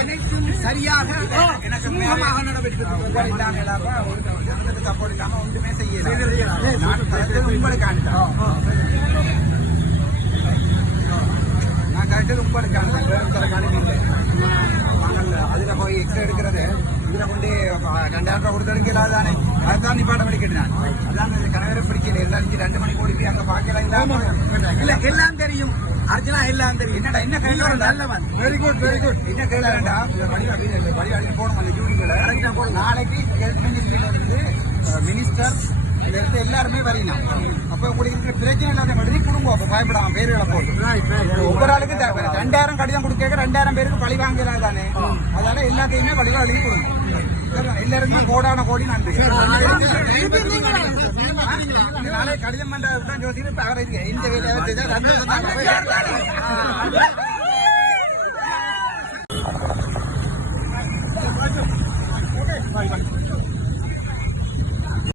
அனைத்தும் சரியாக எனக்கு நடைபெற்றது சப்போர்ட் இல்லாம ஒன்றுமே செய்யல. நான் கரெக்டது உங்களுக்கான நாங்கள் அதுல போய் எக்ஸ்ட்ரா எடுக்கிறது இதுல கொண்டு 2000 கொடுத்தடுக்க இல்லாதானே அதுதான் நிப்பாட்ட படிக்கிட்டான். அதான் கணவரை பிடிக்கல. எல்லாம் 2 மணிக்கு ஓடி போய் அங்க பார்க்கலாம். இல்ல எல்லாம் தெரியும் அர்ஜுனா, எல்லாம் தெரியும். என்னடா என்ன கேள்வி நல்லவன். Very good very good. என்ன கேள்விடா வழி போகணும் அந்த டியூட்டிகளை நாளைக்கு வந்து மினிஸ்டர் இருந்து எல்லாருமே வரலாம். அப்ப உங்களுக்கு பிரச்சனை இல்லாத மாதிரி குடும்பம் அப்ப பயப்படாம பேர்களை போட்டு ஒவ்வொரு ஆளுக்கு 2000 கடிதம் கொடுக்க 2000 பேருக்கு பழி வாங்கலாம் தானே. அதனால எல்லாத்தையுமே வழிவா எழுதி கொடுங்க. எல்லாருக்குமே கோடான கோடி நன்றி. நாளை கடிதம் பண்றதுதான் ஜோதிட்டு அவரை இந்த வேலையை சந்தோஷம்.